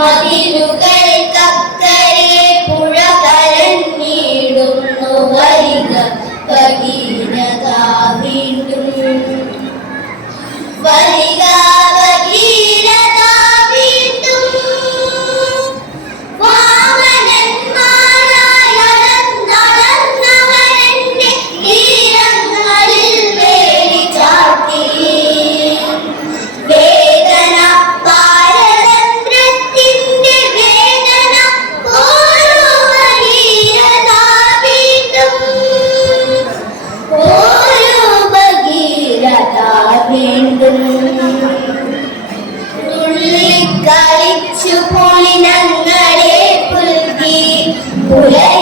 മതിലുകൾക്കക്കരെ പുഴ കരഞ്ഞിടുന്നു വരിക ഭഗീരഥ വീണ്ടും വരിക ഭഗീരഥ വീണ്ടും വാമനന്മാരായി നടന്നവരെന്റെ തീരങ്ങളിൽ വേലി ചാർത്തി വേദന പാരതന്ത്രത്തിന്റെ വേദന ഓരോ ഭഗീരഥ വീണ്ടും ഓരോ ഭഗീരഥ വീണ്ടും തുള്ളിക്കളിച്ചു പൊളിനങ്ങളെ പുൽകി പുലരി